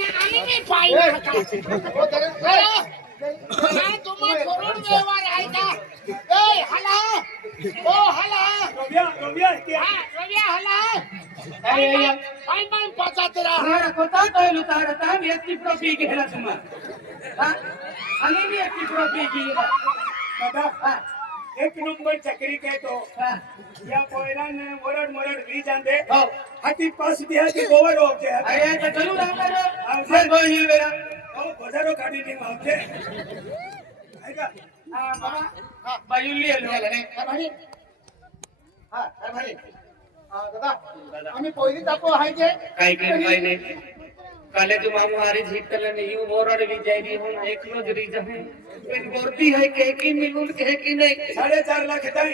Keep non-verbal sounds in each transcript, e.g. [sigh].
না আমি নি পাই না না তোমার করুন ব্যবহার আইতা এই হালা ও হালা রবিয়া রবিয়া হ্যাঁ রবিয়া হালা पाई पाई पाचा तेरा हमारा कोता तो ही। लुटा रहता है एक टिपरो पी के खेला तुम्हारा हाँ हमें भी एक टिपरो पी की है दादा एक नंबर चकरी के तो। हाँ। या कोयला ने मोरड़ मोरड़ भी जानते हाँ। હો हाथी पास दिया की गोवर हो के અરે તો ચલું રામ કરો ફેર બોલ ની વેરા ओ बजारो काढी दी मावते ऐका હા બાબા બાયુ લે લો भारी हा काय भारी हा दादा आम्ही पहिली टाको आहे जे કાઈ કે કાઈ નહીં કાલે જો મામુ હારે જીત કલે ને યુ મોરડ બી જાય રી હું એકલો જ રી જહે એક ગોરતી है કે की मिलून के की नहीं साढ़े चार लाख दाई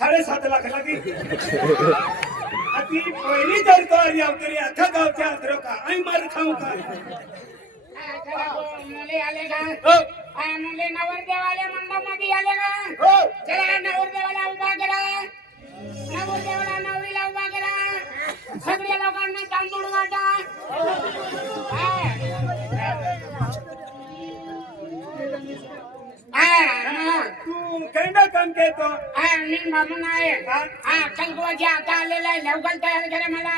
साडेसात लाखाला ती पहिली तर तो आली अवतरी अख्खा गावच्या अद्र का? आई मार खाऊ का? मुले आले का मुले नवरदेवाले मंडपमध्ये आले का चला नवरदेवाला उभा करा नवरदेवाला नवरीला उभा करा सगळ्या लोकांना तांदूळ वाटा. कैंडा काम के तो हा, मी मामून आहे. हा? कलगुवाची आता आलेला आहे. लवकर तयार करा मला.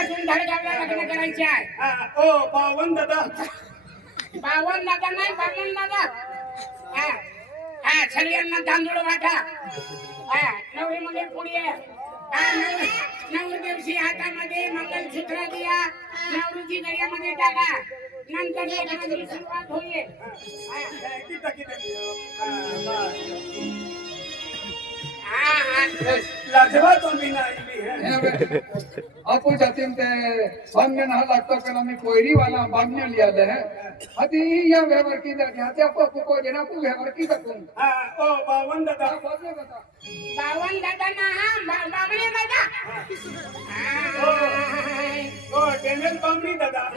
अजून धडगावला लग्न करायचे आहे. हाँ, ओ बावन दादा. बावन दादा नाही बावन दादा. हा. हा सगळ्यांना तांदूळ वाटा. हा नवरी मध्ये पुढे आहे. हा नऊ नऊ दिवशी हातामध्ये मंगलसूत्र द्या. नवरीची गळ्यामध्ये टाका. नंतर लग्नाची सुरुवात होईल हा. हा हा तो नाही है आपको जाते बांधने ना लगता पहला मैं कोयरी वाला बांधने लिया है। अभी ये व्यवहार की दर जाते आपको को देना को व्यवहार की दर तुम हाँ, ओ बावन दादा। बात बता। बावन दादा ना हा बा- दादा। ओ डेमेल बामणी दादा।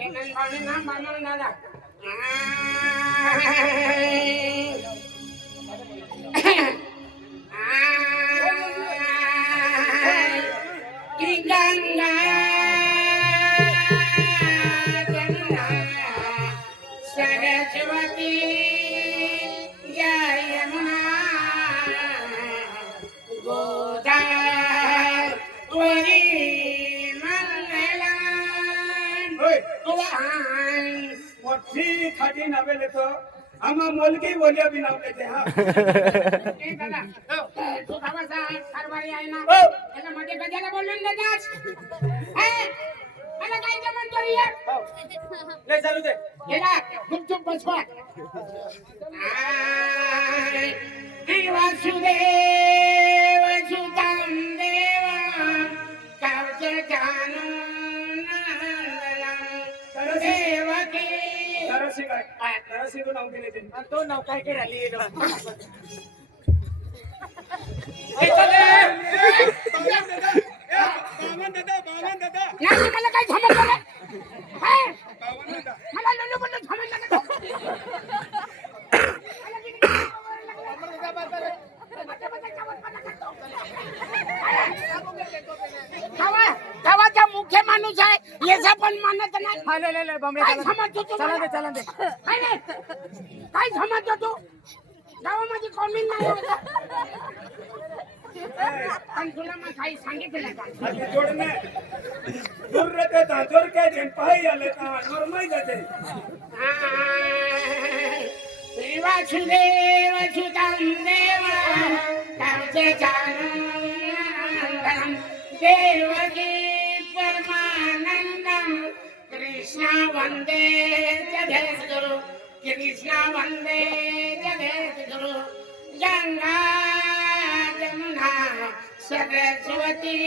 Ay. मोठी खाटी नावेले तो आम्हा मुलगी बोलिया बी नावले हा. ए दादा, तू खावासा कारभारी आहे ना. हो. त्याला मध्ये कशाला बोलून देतास हे? मला काय जमन तरी ये. ले चालू दे. गेला गुपचूप बसवा आय, हे वासुदेव. असे तो नाव त्यांनी. तो नाव काय काय राहिली दादा दादा काय समजलं हा लय लय लय बांबळे काय समज चला दे चला दे. काय रे? काय समज देतो माझी कॉमिन नाही आणि तुला मग काही सांगितलं का? आणि दूर रहते था जोर के दिन पाई या लेता नॉर्मल जाते देवा कामचे जानम देवकी कृष्ण वन्दे जगद्गुरु कृष्ण वन्दे जगद्गुरु गङ्गा जमुना सरस्वती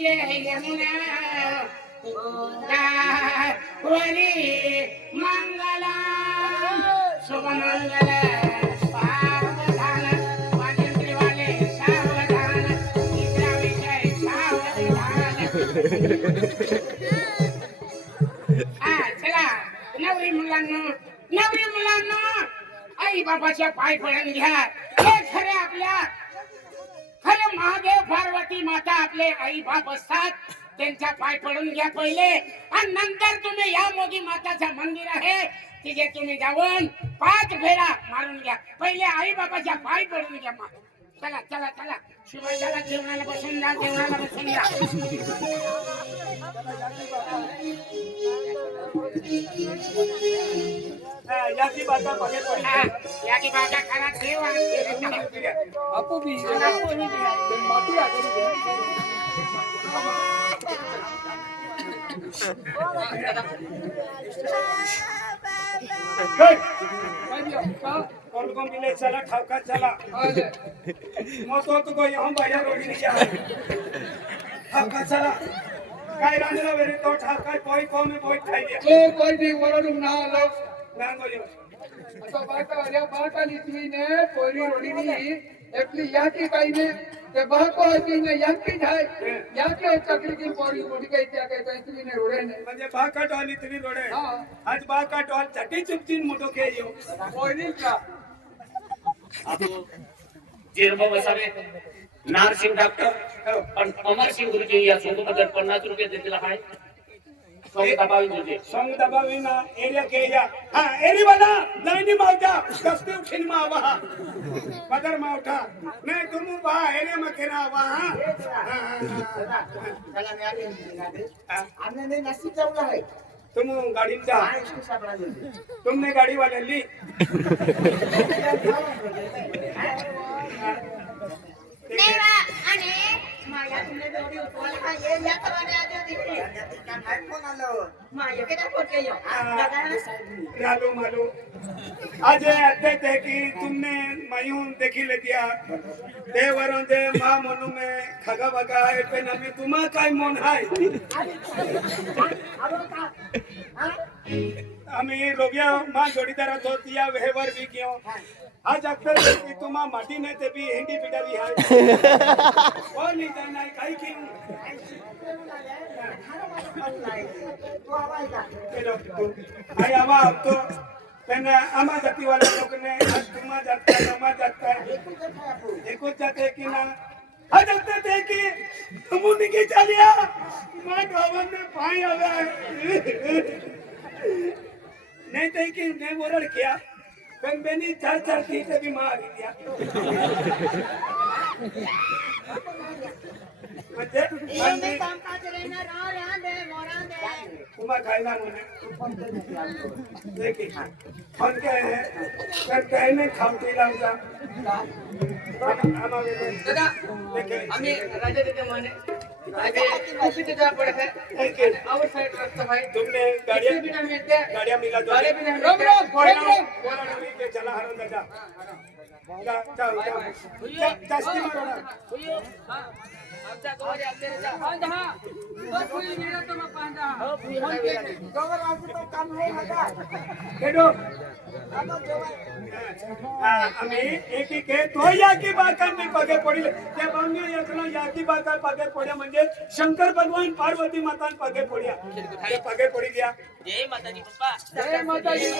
जय यमुना वरी मंगला शुभमंगल आई पाय पडून घ्या. हे खरे आपल्या खरे महादेव पार्वती माता आपले आई बाप असतात. त्यांच्या पाय पडून घ्या पहिले. आणि नंतर तुम्ही या मोदी माताचं मंदिर आहे. तिथे तुम्ही जाऊन पाच फेरा मारून घ्या. पहिले आई बाबाच्या पाय पडून घ्या मा चला चला चला. शिवाय जेवणाला बसून जा जेवणाला बसून जा. हा, [laughs] याची बाता पगे पडी याची बाजा खरा देव आणि आपू भी माटी आगे कौन कौन मिले चला ठावका चला मग तो तुको यहाँ बाया रोटी नहीं जाए ठावका चला काय रांधला वेरे तो ठावका कोई कोण कोई खाई दिया कोई भी वरडून ना आलो ना बोलियो आता बाका अरे बाका लिथवीने पोरी रोडीनी एकली याकी काईने ते बाको हतीने याकी जाय याके चकली की पोरी रोडी काही त्या काही पैसलीने रोडेने म्हणजे बाका डॉल इतनी रोडे हा. डॉक्टर गुरुजी या संग दबावी तुझे संग दबावी ना एरिया के या हा एरी वाला दाईनी मावटा दस्ते उठिन मावा बदर मावटा मैं तुम वा एरे मकेना वा आमने नसीब जाऊला है तुम गाड़ी जा तुमने गाड़ी क्या भाई फ़ोन आलो माया के तुमने मयूं देखी ले दिया। देवरों दे माँ मनु में खगा बगा है पे नमी तुम्हा काय मन हाय? आम्ही रोगिया, माँ जोडीदार होतिया वेहवर भी क्यों? आज अक्तर की तुम्हा माटी नहीं ते भी हिंदी पिटारी [laughs] है और नहीं जाना है काई क्यों तो आवाज़ चलो तू तो पेन आमा जाती वाले लोग ने तुम्हा जाता अमा जाता है। देखो जाते कि ना। आज जाते थे कि तुम निके चलिया माँ गावन में पाई आवे नहीं थे कि ने बोरड़ किया। पेन बेनी चार चार थी से भी मार दिया। म्हणजे यो में काम काज रहना रा रा दे मोरा दे तुम्हा देखिए फ़ोन क्या है? कर कहने खामती लाऊँगा दादा आम्ही राजा देते माने। आगे कुछ जा पड़े है देखिए। आवर साइड रास्ता भाई। तुमने गाड़ियाँ मिला दो। के चला हरो दादा। શંકર ભગવાન પાર્વતી માતા પગે પડ્યા. પગે પડી ગયા. જય માતાજી પપ્પા. જય માતાજી